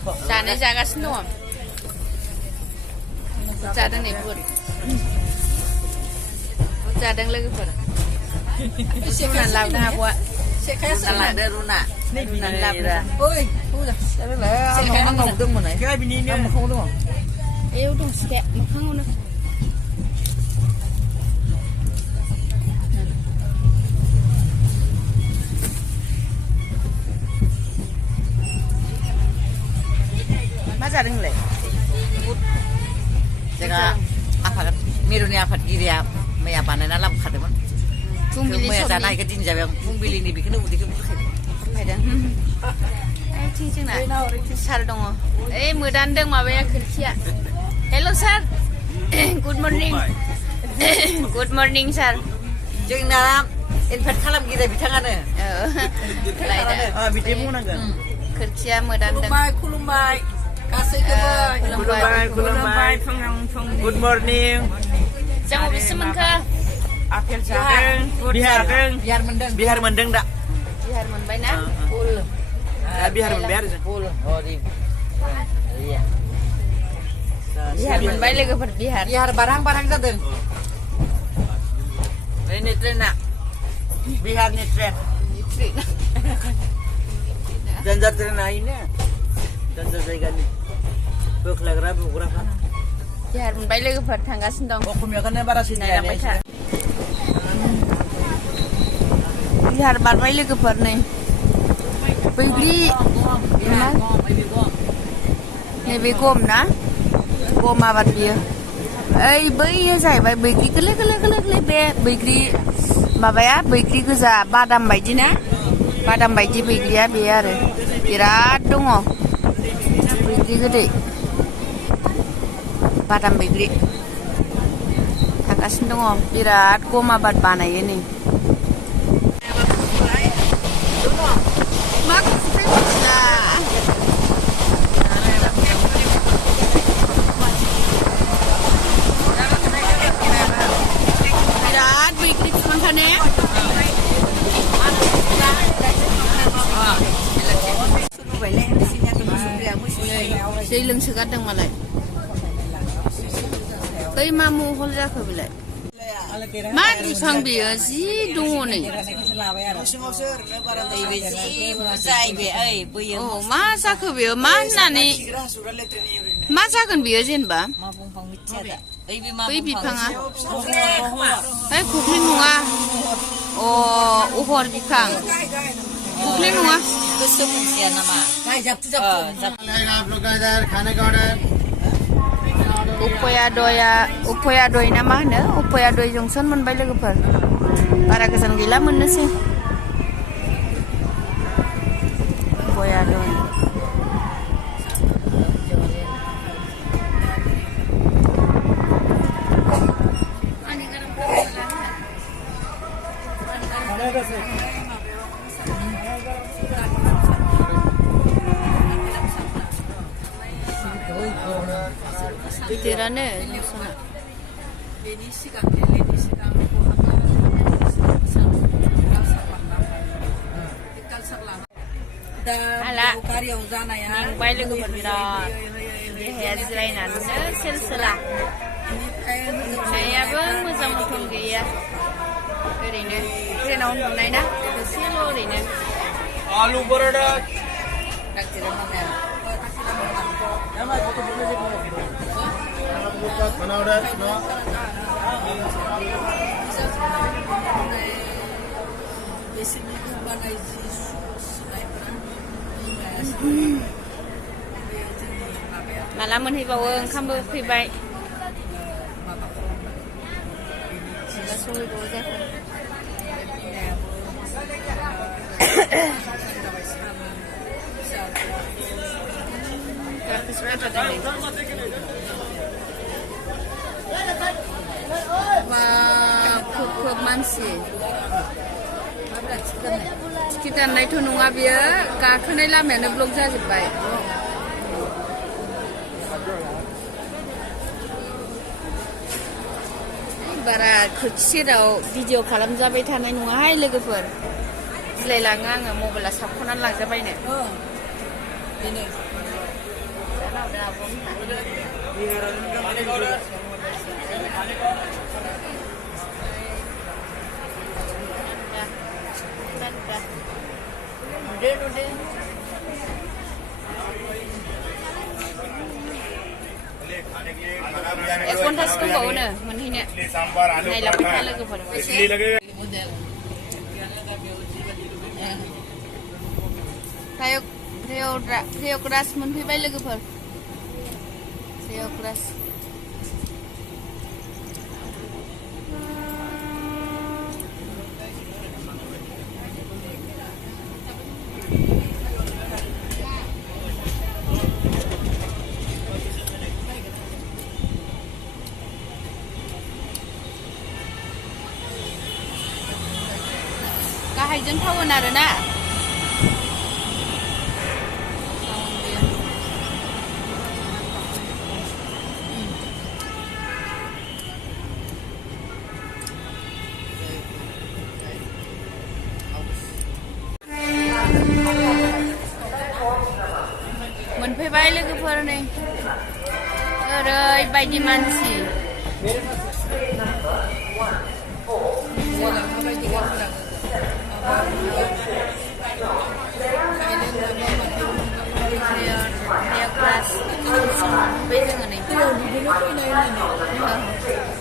जानाय जागासिनो दङ जादों नै बुद जादों लोगोफोर रुनानै लाबोदों आब'आ लाबोदों रुनानै लाबोदों मोखाङाव दंमोन मोखाङाव दङ एयाव दं सिखाया मोखाङावनो मा जादों नोंलाय जोंहा आफाद मिरुनि आफादगिरिया मैया बानायना लाबोखादोंमोन मैया जानो हायिखौ दिनै जाबाय आं फुंबिलिनि बेखौनो उदैखौ बुरखायदों ओइथिं जोंना सार दङ ओइ मोदानदों माबाया खोरखिया हेल' सार गुड मर्निं सार जोंना इनभाइट खालामगिरि बिथाङानो बिदि बुंनांगोन खोरखिया मोदानदों खुलुमबाय गासैखौबो खुलुमबाय गुड मर्निं जों बबेसिम मोनखो आपेल जादों बिहार मोनदों दा बिहार मोनबाय ना बिहार मोनबाय आरो जों बिहार मोनबाय लोगोफोर बिहार बारहां जादों ini ट्रेना बिहारनि ट्रेन जानजार ट्रेना ini जानजार जायगानि बोख्लायग्रा बुग्राफ्रा बिहार मोनबाय लोगोफोर थांगासिनो दं असमियाखौनो बारा सिनायलांबाय था बिहार बारबाय लोगोफोर नै बैग्रि नैबे गम ना गम आबाद बियो ओइ बैयो जाहैबाय बैग्रि गोरलै बे बैग्रि माबाया बैग्रि गोजा बादाम बायदि ना बादाम बायदि बैग्रिया बे आरो बिराद दङ बैग्रि गोदै बादाम बैग्रि थांगासिनो दङ बिराद गम आबाद बानायो नै बिराद बैग्रि बिफांखाने दै लोंसोगारदों मालाय बै मा महल जाखो बेलाय मा बिफां बेयो जि दङ नै मा जाखो बेयो मा होननानै मा जागोन बेयो जेनेबा बै बिफाङा ओइ खख्लिं नङा अहर बिफां खख्लिं नङा उफया दय ना मा होनो उफया दय जंसन मोनबाय लोगोफोर बारा गोजान गैला मोननोसै उफया दय गिदिरानो जंसना मेंबाय लोगोफोर बिराद देहाया जिरायनानैसो सेल-सेला उन्दुनायाबो मोजां मथन गैया ओरैनो ट्रेनाव उन्दुनाय ना दसेल' ओरैनो आलु पराठा माला मोनहैबावो ओंखामबो फैबाय सहैबावो जाखो खोब मानसि टिकेट दाननायथ' नङा बियो गाखोनाय लामायानो ब्लक जाजोब्बाय बारा खोरखि सेराव भिडिअ खालामजाबाय थानाय नङाहाय लोगोफोर गिलायलाङो आङो मबाइला साबख'नानै लांजाबायनो घन्टासो दंबावोनो मोनहैनो नायलांबाय लोगोफोर फ्रेयगरास मोनफैबाय लोगोफोर फ्रेयगरास गाहायजों टाउन आरोना मोनफैबाय लोगोफोर नै ओरैबायदि मानसि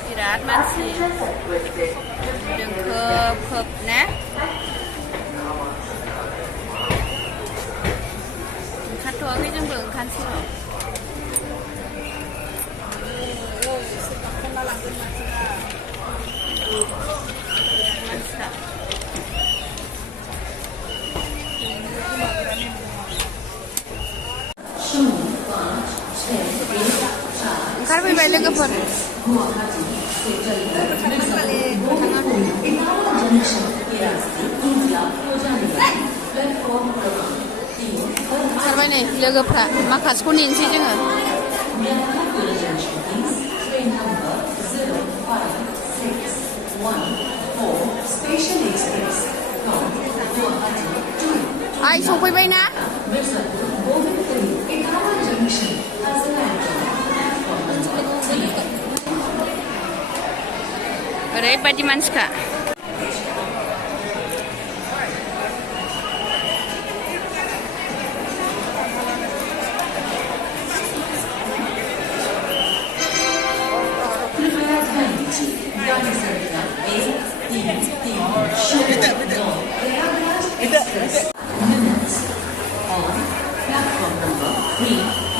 बिराद मानसि जों खोब ना ओंखारथ'वाखै जोंबो ओंखारसै र' मानसिफ्रा ओंखारफैबाय लोगोफोर ओंखारबाय नै लोगोफ्रा माखासेखौ नेनोसै जोङो आइ सफैबाय ना ओरैबायदि मानसिखा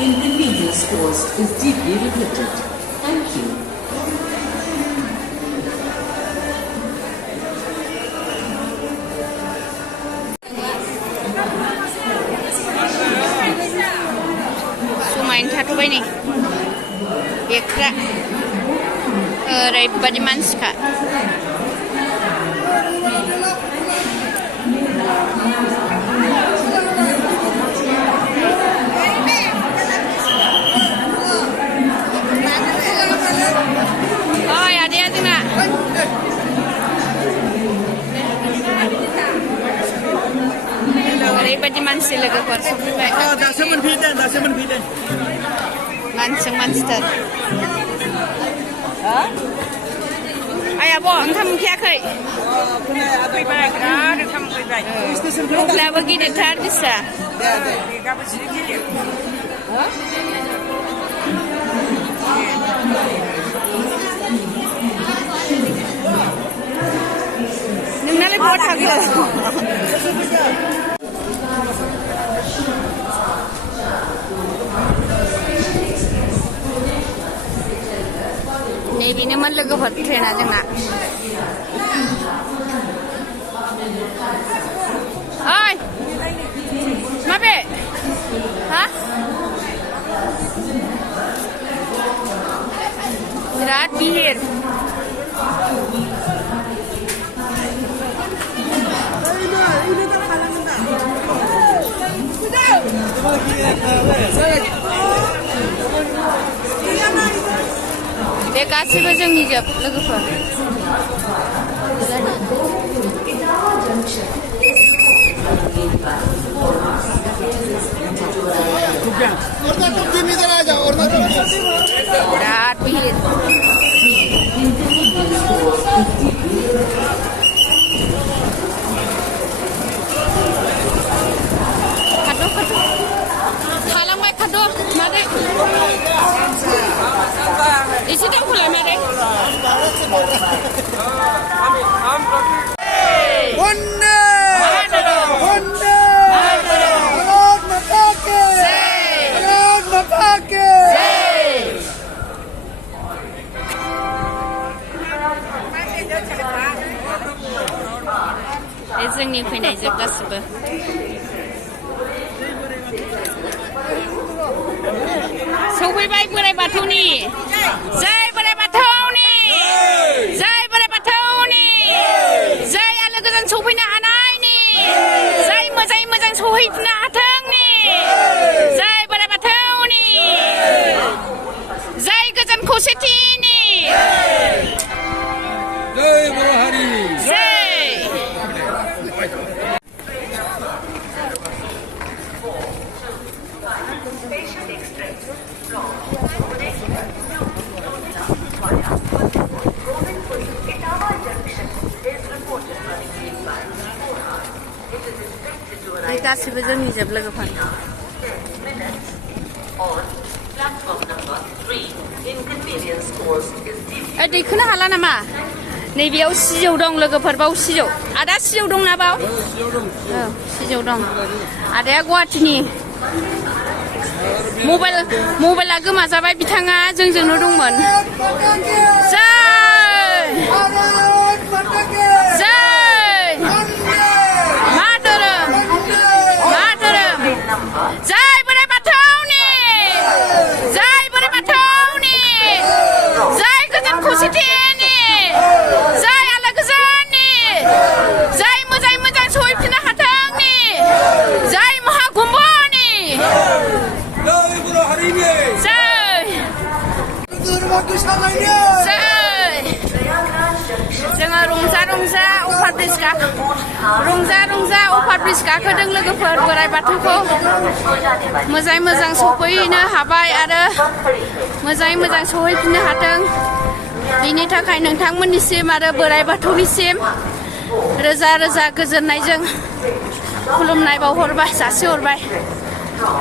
Inconvenience caused is deeply regretted. Thank you. समायनो थाथ'बाय नै बेगफ्रा ओरैबायदि मानसिखा आदाया जोंना ओरैबायदि मानसि लोगोफोर सफैबाय दासो मोनफैदों मानसिजों मानसिथार आइ आब' ओंखाम उखैयाखै फैबाय बिराद ओंखाम फैबाय मख्लायाबो गिदिरथार बिसा नोंनालाय बहा थाखो नैबेनोमोन लोगोफोर ट्रेना जोंना ओइ माबे हा बिराद बिहिर बे गासैबो जोंनि जोब लोगोफोर बिराद भिर थालांबाय खाद' मादै एसे दावखोलाय मादै जोंनि फैनाय जोब गासिबो सौफैबाय बोराइ बाथौनि जय बोराइ बाथौनि जय बोराइ बाथौनि जय आलो गोजोन सौफैनो हानायनि जय मोजाङै मोजां सौहैफिननो हाथोंनि जय बोराइ बाथौनि जय गोजोन खौसेथिनि जय बर' हारिनि जय गासिबो जोंनि जोब लोगोफोर दैखोनो हाला नामा नैबेयाव सिजौ दं लोगोफोर बाव सिजौ आदा सिजौ दं ना बाव सिजौ दं आदाया गुवाहाटीनि मबाइला गोमाजाबाय बिथाङा जोंजोंनो दंमोन जय बोराइ बाथौनि जय बोराइ बाथौनि जय गोजोन खौसेथिनि जय आलो गोजोननि जय मोजाङै मोजां सहैफिननो हाथोंनि जय महाकुम्भनि जय बर' हारिनि जय जोङो रंजा अफार ब्रिज गाखोदों लोगोफोर बोराइ बाथौखौ मोजाङै मोजां सफैनो हाबाय आरो मोजाङै मोजां सहैफिननो हाथों बिनि थाखाय नोंथांमोननिसिम आरो बोराइ बाथौनिसिम रोजा रोजा गोजोननायजों खुलुमनाय बावहरबाय जासिहरबाय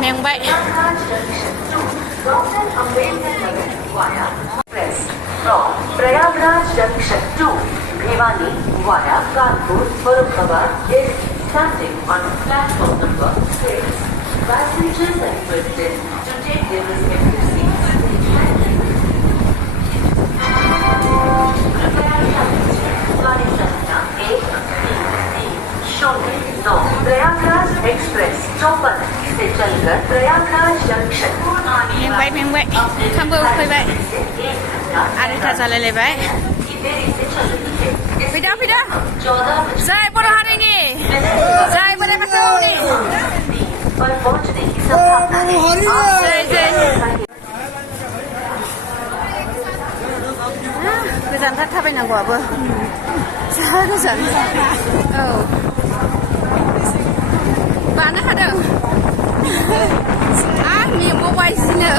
मेंबाय Prayagraj junction to Bhiwani via Kanpur Farrukhabad is standing on platform number 6. Passengers are requested to take their respective seats. Prayagraj express 54 से चलकर प्रयागराज जंक्शन मेंबाय ओंखामबो उखैबाय आरोथा जालायलायबाय फैदा जय बर' हारिनि जय बोराइ बाथौनि पर पहुंचने की संभावना है। जय गोजानथार थाबायनांगौआबो जा गोजान औ बानो हादों मेंबावबायसिनो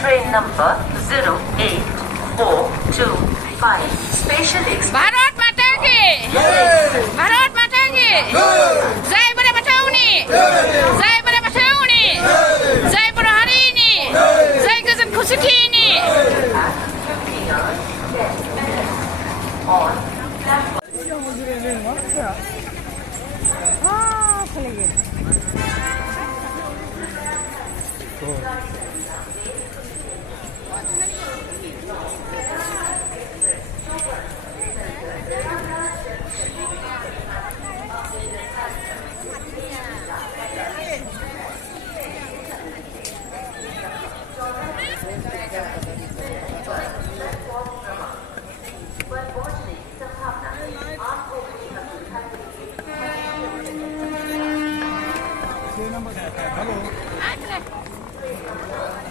Train number 08425 Special Express Bharat माता की जय बोराइ बाथौनि जय बोराइ बाथौनि जय बर' हारिनि जय गोजोन खौसेथिनि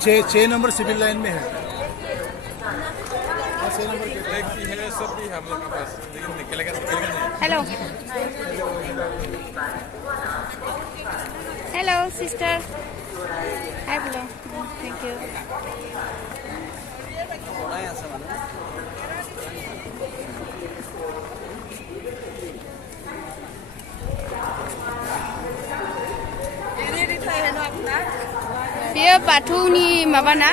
छः नंबर सिविल लाइन में है। हेलो हेलो सिस्टर हाय बोलो थैंक यू बेयो बाथौनि माबा ना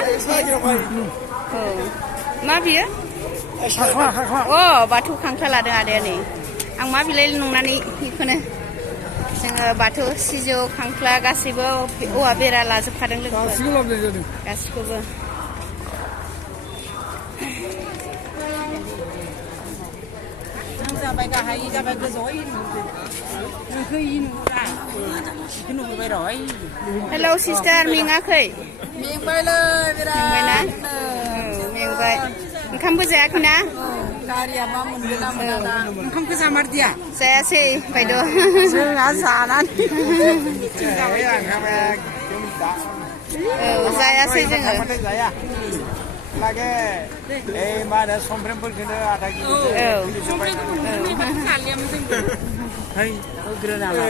औ मा बियो अ बाथौ खांख्ला लादों आदाया नै आं मा बिलाइ नंनानै बेखौनो जोङो बाथौ सिजौ खांख्ला गासैबो औवा बेरा लाजोबखादों लोगोफोर गासिखौबो जाबाय गाहाय जाबाय गोजौयै नोंखौ नुरा बेखौ नुबाय र' हेलौ सिस्टार मेङाखै मेंबायलै बिराद मेंबायना मेंबाय ओंखामबो जायाखैना गारिया मा मोनगोन ना मोना ओंखामखौ जामारदिया जायासै बायद' जोंहा जानानै औ जायासै जोङो लागे मा होनो समफ्रेमफोरखौनो आधा किजि समफ्रेमखौ मोनगोन खालियामोन जोंबो ग्रेनाला